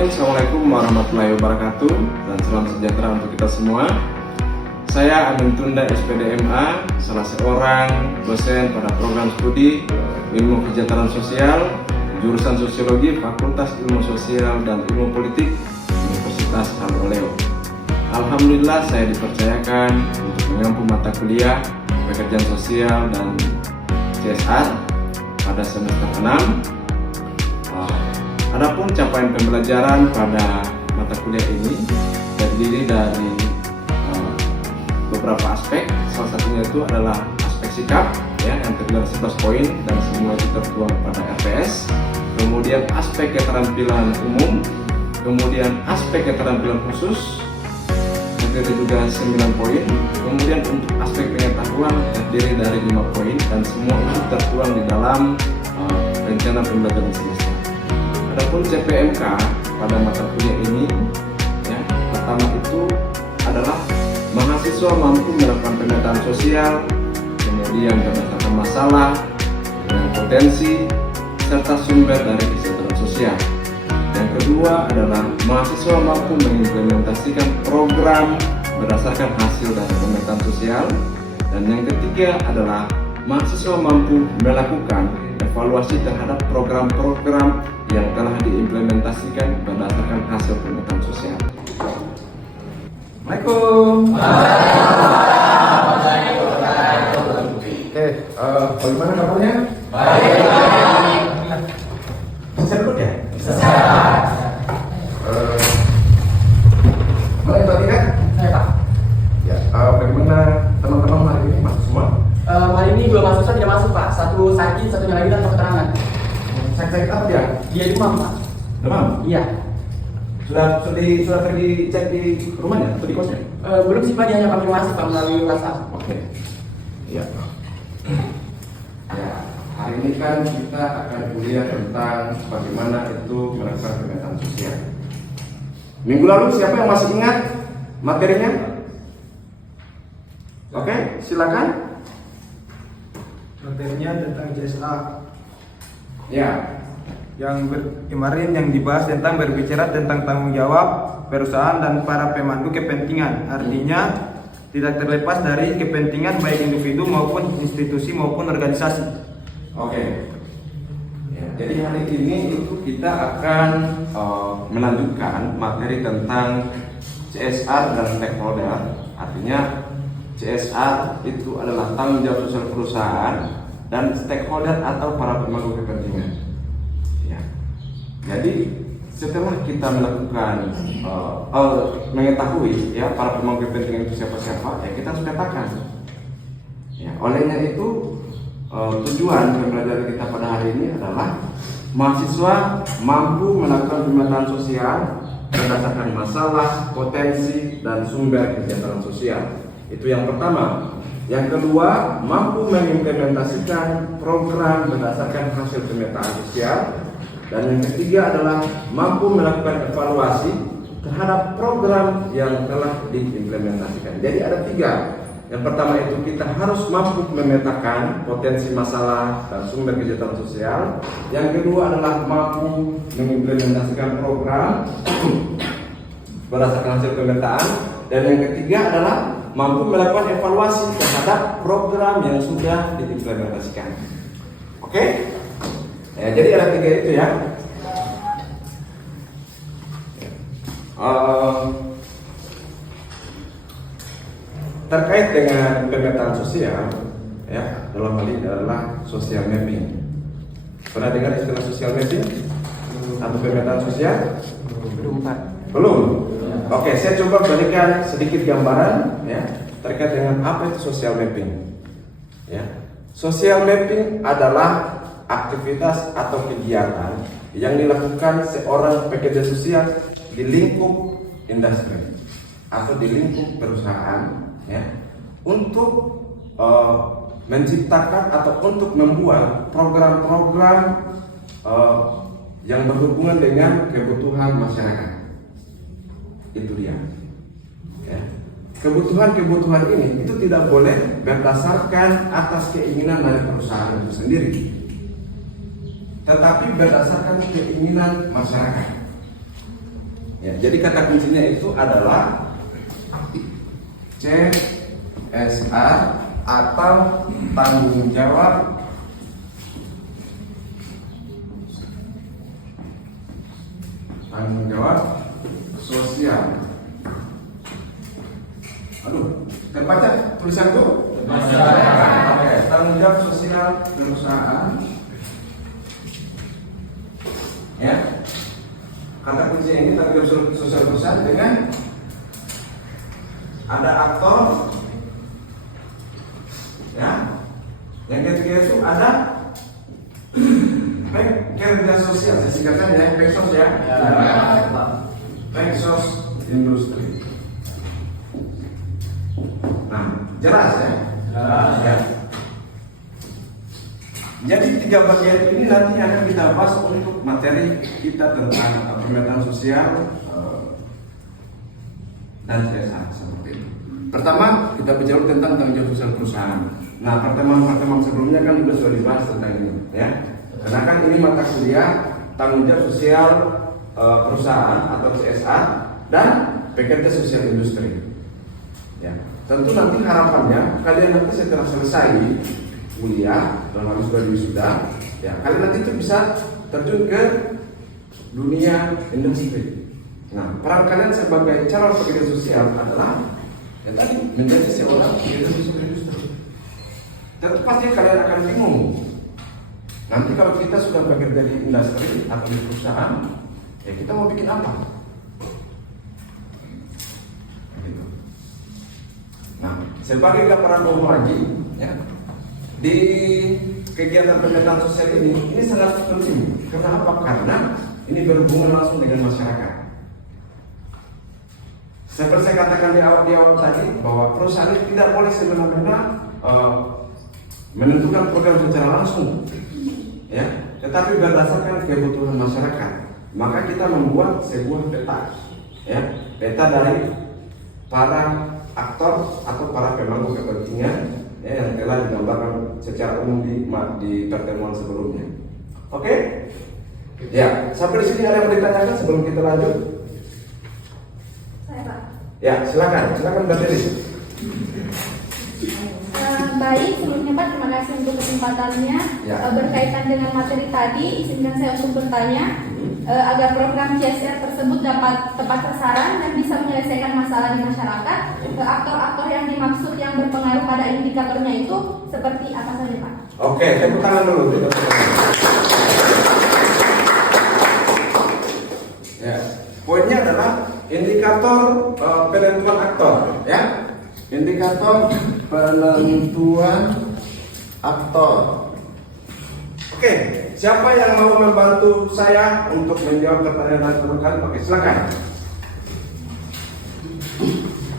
Assalamualaikum warahmatullahi wabarakatuh dan salam sejahtera untuk kita semua. Saya Amin Tunda SPDMA, salah seorang dosen pada program studi Ilmu Kesejahteraan Sosial, jurusan Sosiologi, Fakultas Ilmu Sosial dan Ilmu Politik, Universitas Al-Oleo. Alhamdulillah saya dipercayakan untuk mengampu mata kuliah Pekerjaan Sosial dan CSR pada semester 6. Adapun capaian pembelajaran pada mata kuliah ini terdiri dari beberapa aspek. Salah satunya itu adalah aspek sikap, ya, yang terdiri dari 11 poin dan semua itu tertuang pada RPS. Kemudian aspek keterampilan umum, kemudian aspek keterampilan khusus, terdiri juga 9 poin. Kemudian untuk aspek pengetahuan terdiri dari 5 poin dan semua itu tertuang di dalam rencana pembelajaran semester. Adapun CPMK pada mata kuliah ini, ya, pertama itu adalah mahasiswa mampu melakukan pemetaan sosial, kemudian berdasarkan masalah, dengan potensi, serta sumber dari kesejahteraan sosial. Yang kedua adalah mahasiswa mampu mengimplementasikan program berdasarkan hasil dari pemetaan sosial. Dan yang ketiga adalah mahasiswa mampu melakukan evaluasi terhadap program-program yang telah diimplementasikan berdasarkan hasil pemetaan sosial. Assalamualaikum. Bagaimana kabarnya? Baik. Bisa duduk ya? Bisa. Mulai tadi kan? Saya Pak. Ya. Bagaimana teman-teman hari ini masuk semua? Hari ini 2 mahasiswa tidak masuk Pak. Satu sakit, satunya lagi tanpa keterangan. Sakit apa dia? Dia demam Pak. Demam? Iya. Sudah pergi cek di rumahnya atau di kosnya? Belum sih Pak, dia hanya konfirmasi Pak melalui WhatsApp. Oke. Ya. Ya, hari ini kan kita akan kuliah tentang bagaimana itu melakukan pemetaan sosial. Minggu lalu siapa yang masih ingat materinya? Oke, silakan. Materinya tentang CSA. Ya. Kemarin yang dibahas tentang berbicara tentang tanggung jawab perusahaan dan para pemandu kepentingan. Artinya tidak terlepas dari kepentingan baik individu maupun institusi maupun organisasi. Oke. Ya, jadi hari ini itu kita akan melanjutkan materi tentang CSR dan stakeholder. Artinya CSR itu adalah tanggung jawab sosial perusahaan dan stakeholder atau para pemangku kepentingan. Ya. Jadi setelah kita melakukan mengetahui ya para pemangku kepentingan itu siapa-siapa, ya kita harus petakan. Ya, olehnya itu tujuan pembelajaran kita pada hari ini adalah mahasiswa mampu melakukan pemetaan sosial berdasarkan masalah, potensi, dan sumber kesejahteraan sosial. Itu yang pertama. Yang kedua, mampu mengimplementasikan program berdasarkan hasil pemetaan sosial. Dan yang ketiga adalah mampu melakukan evaluasi terhadap program yang telah diimplementasikan. Jadi ada 3. Yang pertama itu kita harus mampu memetakan potensi masalah dan sumber kesejahteraan sosial. Yang kedua adalah mampu mengimplementasikan program berdasarkan hasil pemetaan. Dan yang ketiga adalah mampu melakukan evaluasi terhadap program yang sudah diimplementasikan. Oke? Ya, jadi ada 3 itu ya. Terkait dengan pemetaan sosial, ya, dalam hal ini adalah social mapping. Pernah dengar istilah social mapping atau pemetaan sosial? Belum Pak. Belum. Oke, saya coba berikan sedikit gambaran ya terkait dengan apa itu social mapping. Ya, social mapping adalah aktivitas atau kegiatan yang dilakukan seorang pekerja sosial di lingkup industri atau di lingkup perusahaan, ya, untuk menciptakan atau untuk membuat program-program yang berhubungan dengan kebutuhan masyarakat. Itu dia. Ya. Kebutuhan-kebutuhan ini itu tidak boleh berdasarkan atas keinginan dari perusahaan itu sendiri, tetapi berdasarkan keinginan masyarakat. Ya, jadi kata kuncinya itu adalah CSR atau tanggung jawab sosial. Aduh, terbaca tulisan itu? Oke, tanggung jawab sosial perusahaan. Ya, kata kunci ini tanggung jawab sosial perusahaan dengan ada aktor. Ya, yang ketiga itu ada pekerja sosial, singkatan ya, Peksos ya. Peksos industri. Nah, jelas ya? Ya. Jadi 3 bagian ini nanti akan kita bahas untuk materi kita tentang pemetaan sosial dan CSR seperti itu. Pertama, kita bicara tentang tanggung jawab sosial perusahaan. Nah, pertemuan sebelumnya kan juga sudah dibahas tentang ini, ya. Karena kan ini mata kuliah tanggung jawab sosial perusahaan atau CSR dan pekerja sosial industri. Ya, tentu nanti harapannya kalian nanti setelah selesai kuliah dan harus sudah wisuda, ya kalian nanti itu bisa terjun ke dunia industri. Nah, peran kalian sebagai calon pekerja sosial adalah ya tadi menjadi seorang pekerja sosial industri. Tentu pasti kalian akan bingung. Nanti kalau kita sudah bekerja di industri atau di perusahaan, ya kita mau bikin apa? Gitu. Nah, sebagai gambaran umum lagi, ya, di kegiatan pemetaan sosial ini sangat penting. Kenapa? Karena ini berhubungan langsung dengan masyarakat. Seperti saya katakan di awal tadi bahwa perusahaan ini tidak boleh semena-mena menentukan program secara langsung, ya, tetapi berdasarkan kebutuhan masyarakat. Maka kita membuat sebuah peta, ya, peta dari para aktor atau para pemangku kepentingan, ya, yang telah digambarkan secara umum di pertemuan sebelumnya. Oke? Ya, sampai di sini ada yang mau ditanyakan sebelum kita lanjut? Saya, Pak. Ya, silakan Mbak Delis. Baik, sebelumnya Pak, terima kasih untuk kesempatannya. Ya. Berkaitan dengan materi tadi, izinkan saya untuk bertanya agar program CSR tersebut dapat tepat sasaran dan bisa menyelesaikan masalah di masyarakat. Aktor-aktor yang dimaksud yang berpengaruh pada indikatornya itu seperti apa saja, Pak? Oke, tepuk tangan dulu. Ya, poinnya adalah indikator penentuan aktor, ya. Indikator penentuan aktor. Oke, siapa yang mau membantu saya untuk menjawab pertanyaan teman-teman? Oke, silakan.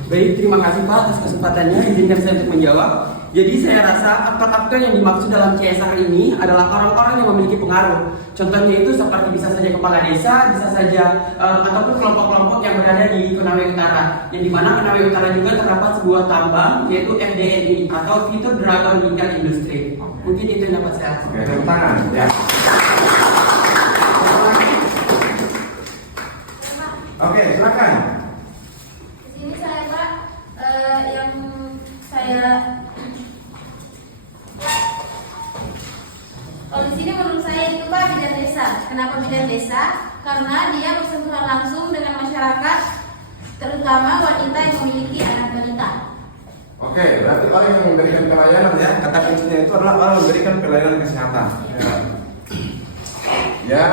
Baik, terima kasih Pak atas kesempatannya. Izinkan saya untuk menjawab. Jadi saya rasa aktor-aktor yang dimaksud dalam CSR ini adalah orang-orang yang memiliki pengaruh. Contohnya itu seperti bisa saja kepala desa, bisa saja ataupun kelompok-kelompok yang berada di Konawe Utara. Yang dimana Konawe Utara juga terdapat sebuah tambang yaitu FDNI atau Vito Dragon Nickel Industry. Mungkin itu yang dapat saya. Oke, tepuk tangan. Ya. Oke, silakan. Di sini saya, Pak, yang saya kalau di sini menurut saya itu Pak bidan desa. Kenapa bidan desa? Karena dia bersentuhan langsung dengan masyarakat, terutama wanita yang memiliki anak balita. Oke, berarti orang yang memberikan pelayanan, ya, kata kuncinya itu adalah orang yang memberikan pelayanan kesehatan. Ya.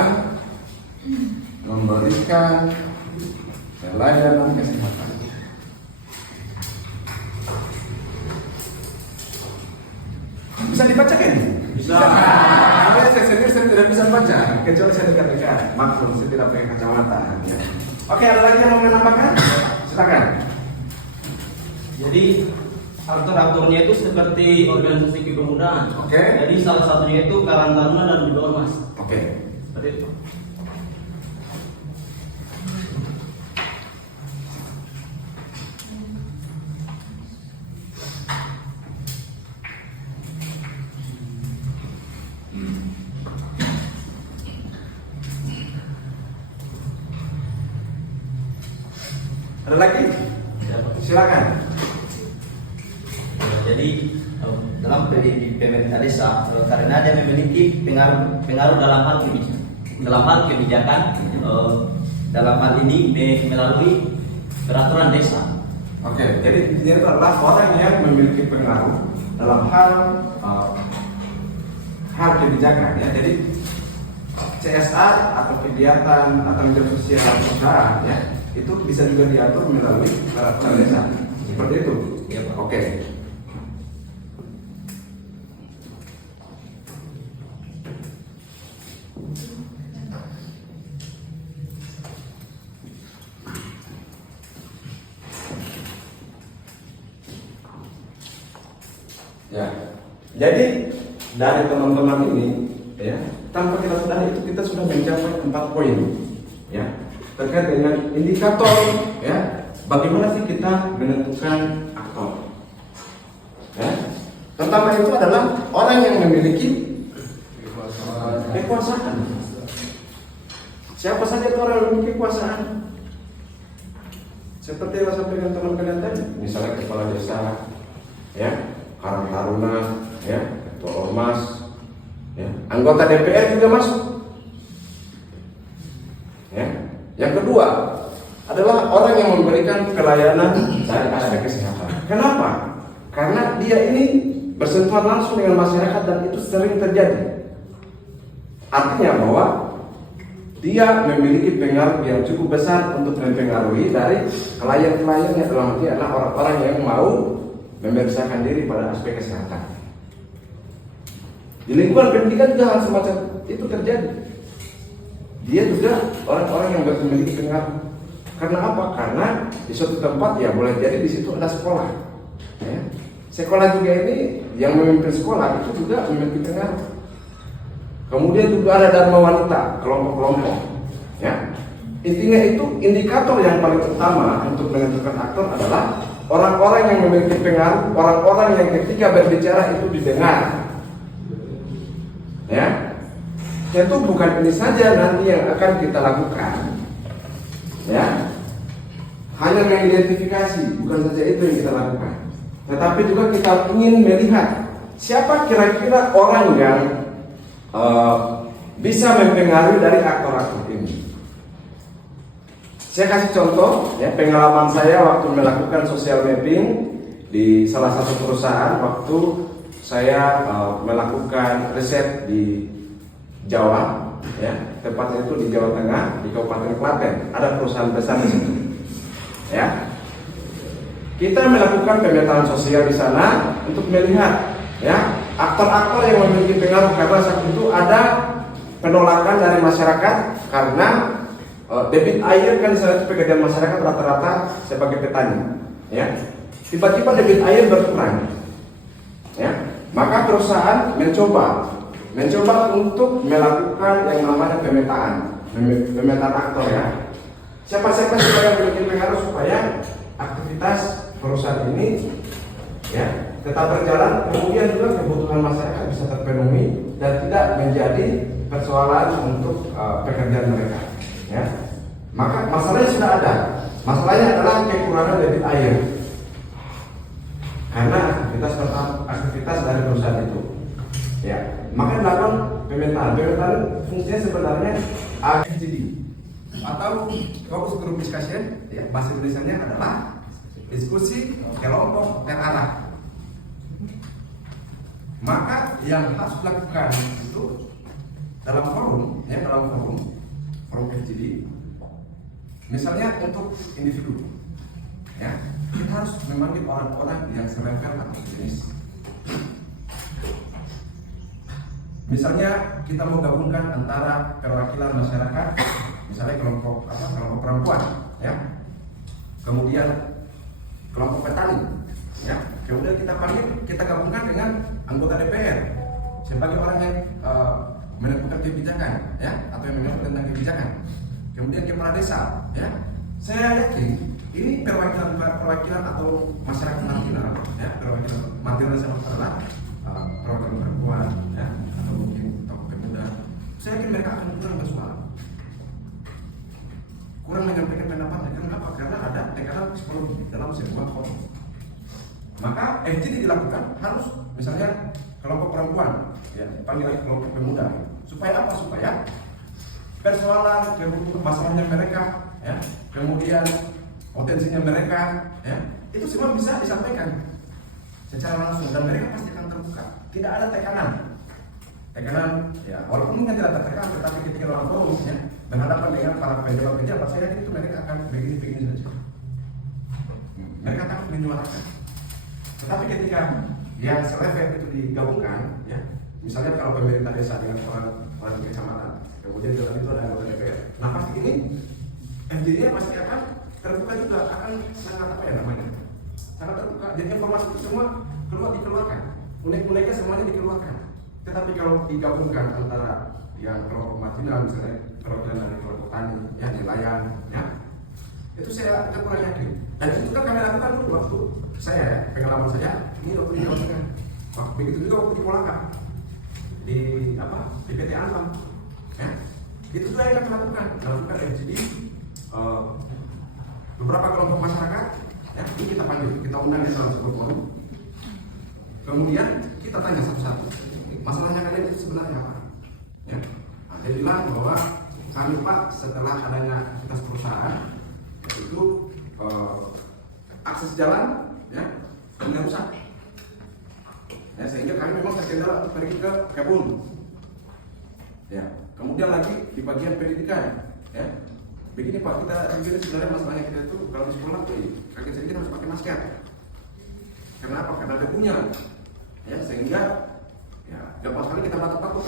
Yang memberikan pelayanan kesehatan. Bisa dibacakan? Bisa. Tapi saya sendiri tidak bisa baca, kecuali saya dekat-dekat. Maklum, saya tidak pakai kacamata. Ya. Oke, ada lagi yang mau menambahkan? Silakan. Jadi aktor-aktornya itu seperti organisasi kepemudaan. Oke. Jadi salah satunya itu Karang Taruna dan juga Ormas. Oke. Seperti itu. Ada lagi? Silakan. Jadi dalam pemerintah desa karena dia memiliki pengaruh dalam hal kebijakan dalam hal ini melalui peraturan desa. Oke, jadi dia itu adalah orang yang memiliki pengaruh dalam hal kebijakan ya. Jadi CSR atau kegiatan atau tanggung sosial perusahaan ya, itu bisa juga diatur melalui peraturan desa. Seperti itu. Ya, Pak. Oke. Ya, jadi dari teman-teman ini, ya, tanpa kita sadari itu kita sudah mencapai 4 poin, ya, terkait dengan indikator, ya, bagaimana sih kita menentukan aktor, ya. Pertama itu adalah orang yang memiliki kekuasaan. Siapa saja itu orang yang memiliki kekuasaan? Seperti yang saya sampaikan teman-teman tadi, misalnya kepala desa, ya. Karang Taruna, ya, ketua ormas, ya, anggota DPR juga masuk. Ya. Yang kedua adalah orang yang memberikan pelayanan dari aspek kesehatan. Kenapa? Karena dia ini bersentuhan langsung dengan masyarakat dan itu sering terjadi. Artinya bahwa dia memiliki pengaruh yang cukup besar untuk mempengaruhi dari klien-kliennya, dalam arti adalah orang-orang yang mau memeriksakan diri pada aspek kesehatan. Di lingkungan pendidikan juga hal semacam itu terjadi. Dia juga orang-orang yang memiliki pengaruh. Karena apa? Karena di suatu tempat ya boleh jadi di situ ada sekolah. Ya. Sekolah juga ini yang memimpin sekolah itu juga memiliki pengaruh. Kemudian juga ada dharma wanita, kelompok-kelompok. Ya. Intinya itu indikator yang paling utama untuk menentukan aktor adalah orang-orang yang memiliki pengaruh, orang-orang yang ketika berbicara itu didengar. Ya, tentu bukan ini saja nanti yang akan kita lakukan. Ya, hanya mengidentifikasi, bukan saja itu yang kita lakukan. Tetapi juga kita ingin melihat siapa kira-kira orang yang bisa mempengaruhi dari aktor-aktor ini. Saya kasih contoh, ya, pengalaman saya waktu melakukan social mapping di salah satu perusahaan waktu saya melakukan riset di Jawa, ya, tepatnya itu di Jawa Tengah, di Kabupaten Klaten. Ada perusahaan besar di situ, ya. Kita melakukan pemetaan sosial di sana untuk melihat, ya, aktor-aktor yang memiliki pengaruh karena saat itu ada penolakan dari masyarakat karena debit air kan salah satu pekerjaan masyarakat rata-rata sebagai petani, ya. Tiba-tiba debit air berkurang, ya. Maka perusahaan mencoba untuk melakukan yang namanya pemetaan aktor, ya. Siapa-siapa yang memiliki pengaruh supaya aktivitas perusahaan ini, ya, tetap berjalan, kemudian juga kebutuhan masyarakat bisa terpenuhi dan tidak menjadi persoalan untuk pekerjaan mereka. Ya, maka masalahnya sudah ada. Masalahnya adalah kekurangan debit air karena aktivitas dari perusahaan itu. Ya, maka dilakukan pemetaan. Pemetaan fungsinya sebenarnya FGD atau fokus group discussion. Ya, bahasa Indonesianya adalah diskusi kelompok terarah. Maka yang harus dilakukan itu dalam forum, ya, forum FGD, misalnya untuk individu, ya, kita harus memanggil orang-orang yang selevel atau sejenis. Misalnya kita mau gabungkan antara perwakilan masyarakat, misalnya kelompok perempuan, ya, kemudian kelompok petani, ya, kemudian kita gabungkan dengan anggota DPR sebagai orang yang menentukan kebijakan, ya, atau yang mengatur tentang kebijakan. Kemudian kepala desa, ya. Saya yakin ini perwakilan atau masyarakat marginal, ya, perwakilan marginal sama adalah perwakilan perempuan, ya, atau mungkin tokoh pemuda. Saya yakin mereka akan kurang bersuara, kurang menyampaikan pendapatnya. Karena Kenapa? Karena ada tekanan psikologi dalam sebuah forum. Maka FGD dilakukan harus misalnya kelompok perempuan, ya dipanggil lagi kelompok pemuda. Supaya apa? Supaya persoalan, masalahnya mereka, ya, kemudian potensinya mereka, ya, itu semua bisa disampaikan secara langsung dan mereka pasti akan terbuka. Tidak ada tekanan, ya, walaupun mungkin tidak tertekan, tetapi ketika dalam forum, ya, berhadapan dengan para pejabat-pejabat, saya yakin itu mereka akan begini saja. Mereka takut menyuarakan. Tetapi ketika yang selevel itu digabungkan, ya, misalnya kalau pemerintah desa dengan orang di kecamatan, kemudian dalam itu ada anggota DPR, nah pasti ini FGD-nya pasti akan terbuka juga, akan sangat sangat terbuka. Jadi informasi itu semua dikeluarkan, unek-uneknya semuanya dikeluarkan. Tetapi kalau digabungkan antara yang kelompok marginal, misalnya perwakilan dari kelompok tani, ya nelayan, ya, itu saya kurang yakin. Dan itu juga kami lakukan dulu waktu saya, pengalaman saya ini waktu di Jawa Tengah. Begitu juga waktu di Polaka, di PT Antam, ya, itu juga yang kami lakukan FGD. Beberapa kelompok masyarakat, ya, ini kita panggil, kita undang di dalam sebuah forum. Kemudian kita tanya satu-satu, masalahnya kalian itu sebenarnya apa? Ya, nah, dia bilang bahwa kami Pak setelah adanya aktivitas perusahaan itu akses jalan, ya, sudah rusak. Ya, sehingga kami memang terkendala untuk pergi ke kebun. Ya, kemudian lagi di bagian pendidikan, ya. Begini Pak, kita sebenarnya masalahnya kita itu kalau di sekolah tuh kaki sedikit harus pakai masker. Kenapa? Karena ada punya, ya, sehingga ya gampang sekali kita batuk-batuk.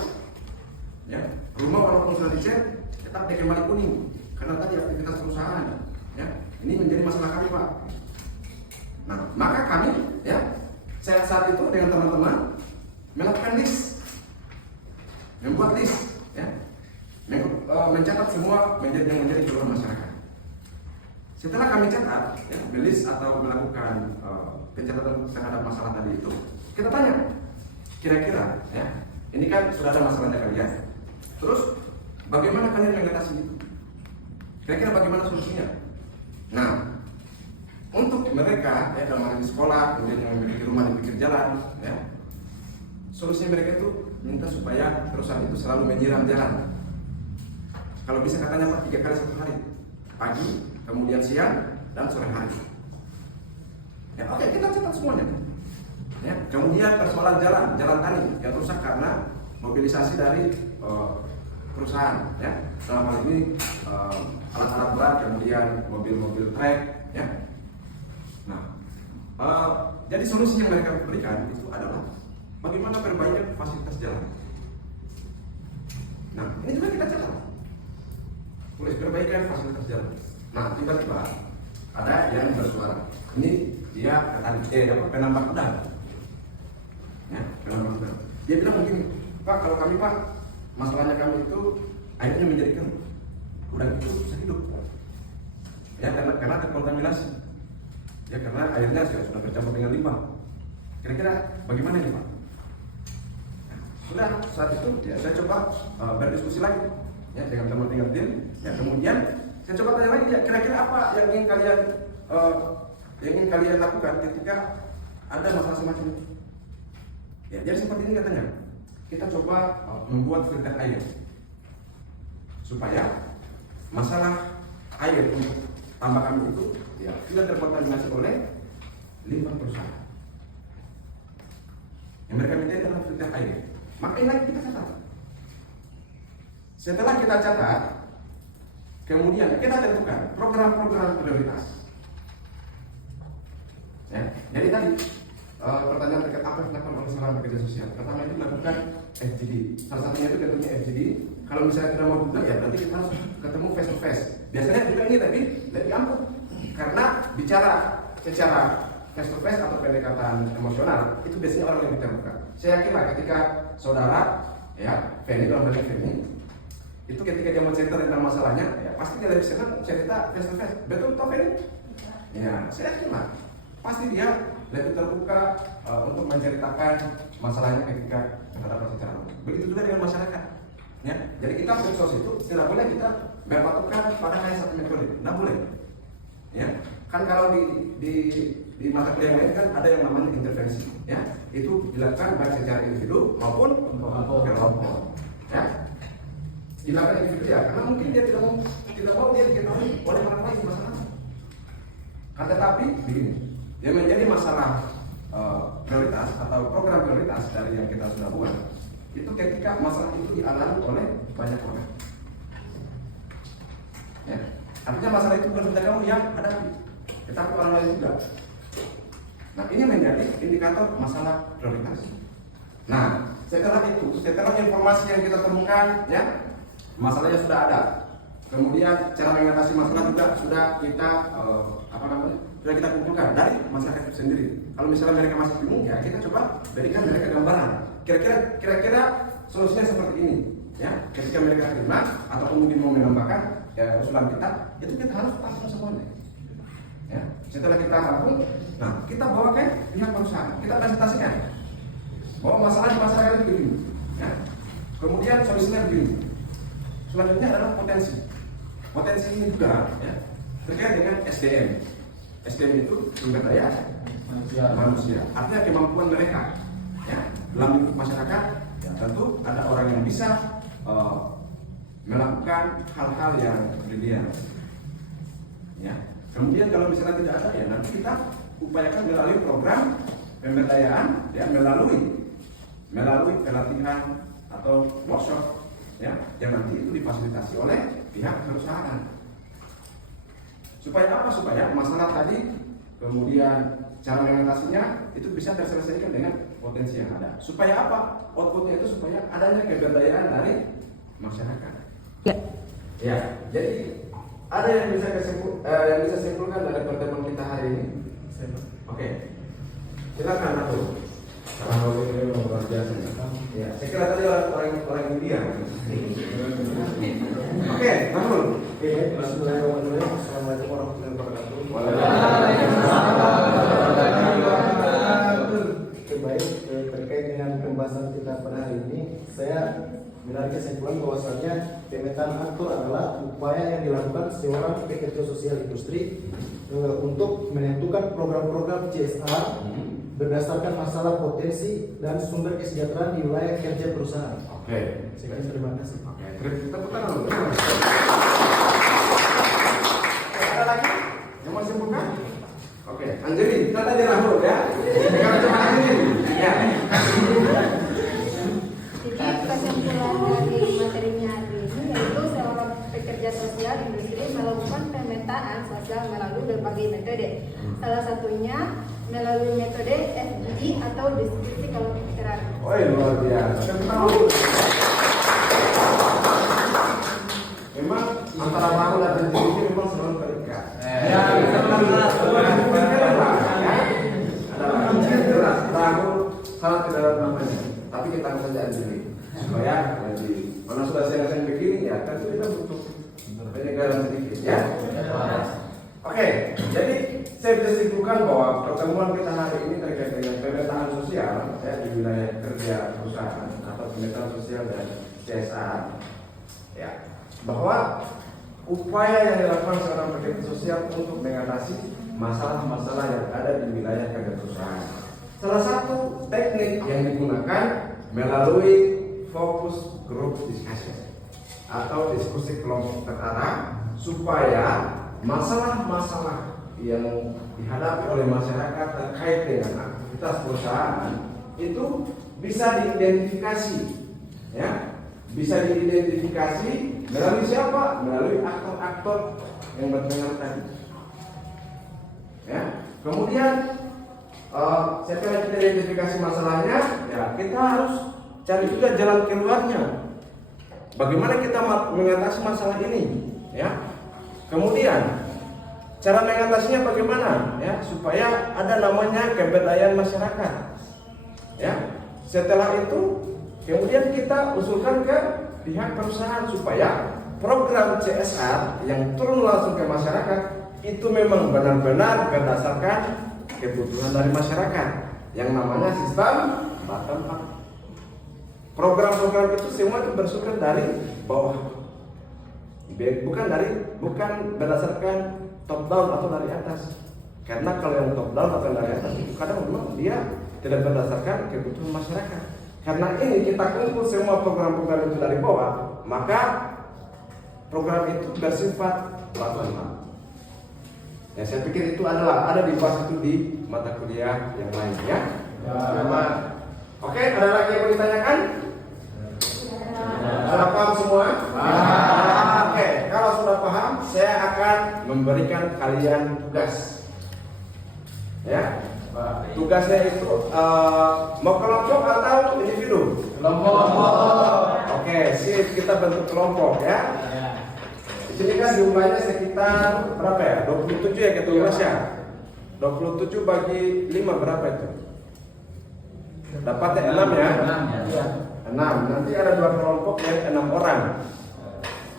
Ya, rumah walaupun sudah dicat, tetap dia kembali kuning karena tadi aktivitas perusahaan. Ya, ini menjadi masalah kami Pak. Nah, maka kami, ya, saya saat itu dengan teman-teman melakukan list, membuat list, ya, mencatat semua yang menjadi keluhan masyarakat. Setelah kami catat, ya, list atau melakukan pencatatan terhadap masalah tadi itu, kita tanya, kira-kira, ya, ini kan sudah ada masalahnya kalian. Terus, bagaimana kalian mengatasi itu? Kira-kira bagaimana solusinya? Nah, untuk mereka, ya, dalam hal di sekolah, kemudian yang memiliki rumah di pinggir jalan, ya, solusi mereka itu minta supaya perusahaan itu selalu menyiram jalan. Kalau bisa katanya Pak 3 kali 1 hari, pagi, kemudian siang, dan sore hari. Ya, oke, kita catat semuanya. Ya, kemudian persoalan jalan tani yang rusak karena mobilisasi dari perusahaan, ya, dalam hal ini alat-alat berat, kemudian mobil-mobil trek, ya. Nah, jadi solusi yang mereka berikan itu adalah bagaimana perbaikan fasilitas jalan. Nah, ini juga kita catat, tulis perbaikan fasilitas jalan. Nah, tiba-tiba ada yang bersuara, ini dia penambang udang, ya, penambang udang. Dia bilang begini, Pak, kalau kami Pak, masalahnya kami itu airnya menjadi keruh, udang itu bisa hidup, ya, karena terkontaminasi, ya, karena airnya sudah bercampur dengan limbah. Kira-kira bagaimana ini Pak? Nah, sudah saat itu, ya, saya coba berdiskusi lagi, ya, dengan teman-teman tim, ya, kemudian saya coba tanya lagi, ya, kira-kira apa yang ingin kalian lakukan ketika ada masalah semacam itu? Ya, jadi seperti ini katanya, kita coba membuat filter air supaya masalah air untuk tambak kami itu, ya, tidak terkontaminasi oleh limbah perusahaan. Yang mereka minta adalah filter air. Maka ini lagi kita catat. Setelah kita catat, kemudian kita tentukan program-program prioritas. Ya, jadi tadi pertanyaan terkait apa yang dilakukan oleh saluran bekerja sosial. Pertama itu melakukan FGD. Salah satunya itu tentunya FGD. Kalau misalnya kita mau buka, ya nanti kita harus ketemu face to face. Biasanya juga ini tapi lebih ampuh karena bicara secara face to face atau pendekatan emosional itu biasanya orang yang terbuka. Saya yakin lah ketika saudara, ya, Feni, dalam hal Feni, itu ketika dia mau cerita tentang masalahnya, ya pasti dia lebih senang cerita face to face. Betul toh Feni? Ya, saya yakin lah. Pasti dia lebih terbuka untuk menceritakan masalahnya ketika berhadapan secara umum. Begitu juga dengan masyarakat. Ya, jadi kita medsos itu tidak boleh kita berpatokan pada hanya satu metode, tidak boleh. ya. Kan kalau di mata kuliah lain kan ada yang namanya intervensi, ya. Itu dilakukan baik secara individu maupun kelompok, ya. Dilakukan individu ya, karena mungkin dia tidak mau dia diketahui oleh orang lain masalah. Kan tetapi begini, yang menjadi masalah prioritas atau program prioritas dari yang kita sudah buat itu ketika masalah itu dialami oleh banyak orang, ya. Artinya masalah itu bukan saja kamu yang hadapi, tetapi orang lain juga. Nah, ini menjadi indikator masalah prioritas. Nah, setelah itu, setelah informasi yang kita temukan, ya, masalahnya sudah ada. Kemudian cara mengatasi masalah juga sudah kita sudah kita kumpulkan dari masyarakat itu sendiri. Kalau misalnya mereka masih bingung, ya kita coba berikan mereka gambaran. Kira-kira solusinya seperti ini, ya. Ketika mereka terima atau mungkin mau menambahkan ya, usulan kita, itu kita harus tampung semuanya. Ya. Setelah kita tampung, nah kita bawa ke pihak perusahaan, kita presentasikan bahwa masalah di masyarakat itu begini, ya. Kemudian solusinya begini. Selanjutnya adalah potensi. Potensi ini juga, ya, terkait dengan SDM. SDM itu sumber daya manusia. Artinya kemampuan mereka, ya, dalam lingkup masyarakat. Ya, tentu ada orang yang bisa melakukan hal-hal yang berlebihan. Ya. Kemudian kalau misalnya tidak ada, ya nanti kita upayakan melalui program pemberdayaan, ya, melalui pelatihan atau workshop, ya, yang nanti itu difasilitasi oleh pihak perusahaan. Supaya apa? Supaya masalah tadi kemudian cara mengatasinya itu bisa terselesaikan dengan potensi yang ada. Supaya apa? Outputnya itu supaya adanya keberdayaan dari masyarakat. Ya. Ya, jadi ada yang bisa simpulkan dari pertemuan kita hari ini. Oke, silakan aku. Kalau ini luar biasa. Ya, saya kira tadi orang India. Oke, Mahmud. Bismillahirrahmanirrahim. Assalamualaikum warahmatullahi wabarakatuh. Baik, terkait dengan pembahasan kita pada hari ini, saya menarik kesimpulan bahwasannya pemetaan aktor adalah upaya yang dilakukan seorang pekerja sosial industri untuk menentukan program-program CSR berdasarkan masalah potensi dan sumber kesejahteraan di wilayah kerja perusahaan. Oke. Sekian, terima kasih. Oke, tepuk tangan dulu. Ada lagi yang mau simpulkan? Oke, Anjeli, kita tadi Rahul, ya. Sekarang cuma Anjeli. Ya. Jadi kesimpulan dari materinya hari ini yaitu seorang pekerja sosial industri melakukan pemetaan sosial melalui berbagai metode. Salah satunya melalui metode FGD atau deskripsi kelompok. Oh, luar biasa. Memang antara Rahul dan Anjeli ini memang selalu terikat. Ya, Rahul sangat ke dalam namanya, tapi kita saja Anjeli supaya lebih. Karena sudah saya begini, ya kan kita butuh penyegaran sedikit, ya. Oke, jadi saya bisa simpulkan bahwa pertemuan kita hari ini terkait dengan pemetaan sosial, ya, di wilayah kerja perusahaan atau pemetaan sosial dan CSR, ya, bahwa upaya yang dilakukan seorang pekerja sosial untuk mengatasi masalah-masalah yang ada di wilayah kerja perusahaan. Salah satu teknik yang digunakan melalui focus group discussion atau diskusi kelompok terarah supaya masalah-masalah yang dihadapi oleh masyarakat terkait dengan aktivitas perusahaan itu bisa diidentifikasi, ya, bisa diidentifikasi melalui siapa? Melalui aktor-aktor yang berpengaruh tadi, ya. Kemudian setelah kita identifikasi masalahnya, ya kita harus cari juga jalan keluarnya. Bagaimana kita mengatasi masalah ini, ya. Kemudian cara mengatasinya bagaimana, ya, supaya ada namanya keberdayaan masyarakat, ya. Setelah itu kemudian kita usulkan ke pihak perusahaan supaya program CSR yang turun langsung ke masyarakat itu memang benar-benar berdasarkan kebutuhan dari masyarakat yang namanya sistem bottom up. Program-program itu semua itu bersumber dari bawah, bukan berdasarkan top down atau dari atas. Karena kalau yang top down atau dari atas itu kadang memang dia tidak berdasarkan kebutuhan masyarakat. Karena ini kita kumpul semua program-program itu dari bawah, maka program itu bersifat bottom. Ya, saya pikir itu adalah ada dibahas itu di mata kuliah yang lainnya. Oke, ada lagi yang mau ditanyakan? Sudah paham semua? Oke, kalau sudah paham, saya akan memberikan kalian tugas. Ya, tugasnya itu mau kelompok atau individu? Kelompok. Oke, sip, kita bentuk kelompok ya. Di sini kan jumlahnya sekitar berapa ya? 27 ya Ketua Rasya. 27 bagi 5 berapa itu? Dapatnya 6 ya? 6. Nanti ada 2 kelompok yang 6 orang.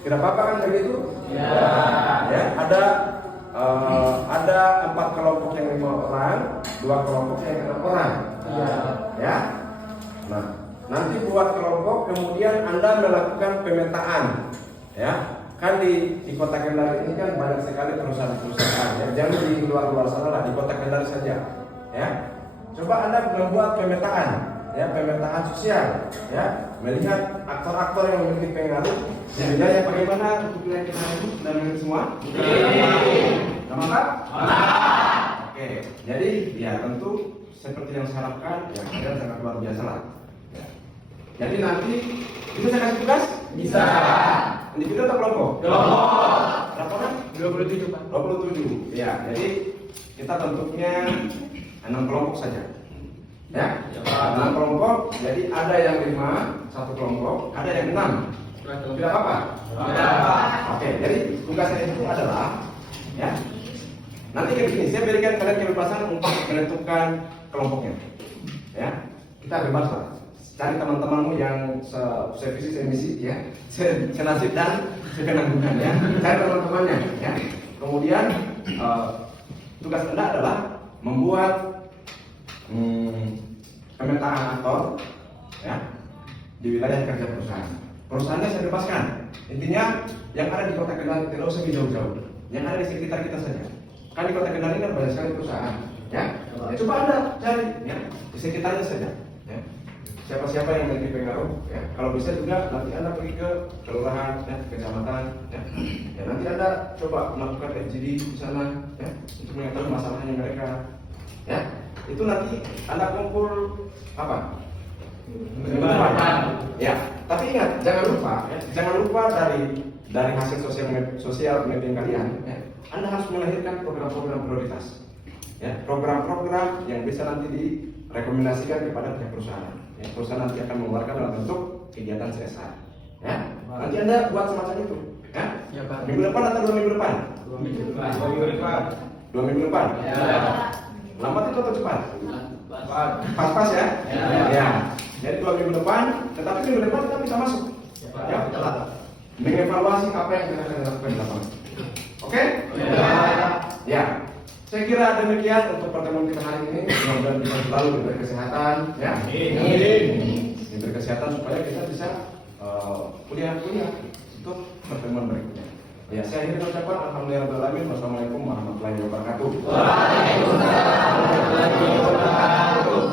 Tidak apa-apa kan begitu? Ya, ada 4 kelompok yang 5 orang, 2 kelompok yang 6 orang. Ya. Nah, nanti buat kelompok, kemudian Anda melakukan pemetaan. Ya. Kan di Kota Kendari ini kan banyak sekali perusahaan-perusahaan. Ya. Jangan di luar-luar sana lah, di Kota Kendari saja. Ya. Coba Anda membuat pemetaan, ya, pemetaan sosial, ya, melihat aktor-aktor yang memiliki pengaruh. Ya, bagaimana untuk wilayah kita ini dan semua? Mantap? Oke, jadi ya tentu seperti yang saya harapkan, ya kalian sangat luar biasa lah. Ya. Jadi nanti bisa saya kasih tugas? Bisa. Individu atau kelompok? Kelompok. Berapa kan? 27 Pak. 27. Ya, jadi kita bentuknya 6 kelompok saja. Ya, 6 kelompok. Jadi ada yang 5 satu kelompok, ada yang 6. Tidak apa-apa? Oke, jadi tugasnya itu adalah ya. Nanti kayak gini, saya berikan kalian kebebasan untuk menentukan kelompoknya. Ya, kita bebas lah. Cari teman-temanmu yang sevisi semisi ya, senasib dan sepenanggungan ya. Cari teman-temannya ya. Kemudian tugas Anda adalah membuat pemetaan aktor ya di wilayah kerja perusahaan. Perusahaannya saya bebaskan. Intinya yang ada di Kota Kendari tidak usah jauh-jauh. Yang ada di sekitar kita saja. Kan di Kota Kendari kan banyak sekali perusahaan. Ya, coba Anda cari ya di sekitarnya saja. Ya. Siapa-siapa yang memiliki pengaruh. Ya. Kalau bisa juga nanti Anda pergi ke kelurahan, ya, kecamatan. Ya. Ya, nanti Anda coba melakukan FGD di sana, ya, untuk mengetahui masalahnya mereka. Ya, itu nanti Anda kumpul apa? Ya, tapi ingat jangan lupa dari hasil sosial mapping kalian, ya, Anda harus melahirkan program-program prioritas, ya, program-program yang bisa nanti direkomendasikan kepada pihak perusahaan. Ya, perusahaan nanti akan mengeluarkan dalam bentuk kegiatan CSR. Ya, nanti Anda buat semacam itu, ya. Minggu depan atau 2 minggu depan? 2 minggu depan. 2 minggu depan. Ya. Lambat itu atau cepat? Pas-pas ya? Ya. Jadi 2 minggu depan, tetapi minggu depan kita bisa masuk. Ya, mengevaluasi apa yang kita akan lakukan di lapangan. Oke? Ya. Saya kira demikian untuk pertemuan kita hari ini. Semoga kita selalu diberi kesehatan, ya. Diberi kesehatan supaya kita bisa kuliah untuk pertemuan berikutnya. Ya, saya akhiri ucapan alhamdulillahirabbil alamin. Wassalamualaikum warahmatullahi wabarakatuh. Waalaikumsalam warahmatullahi wabarakatuh.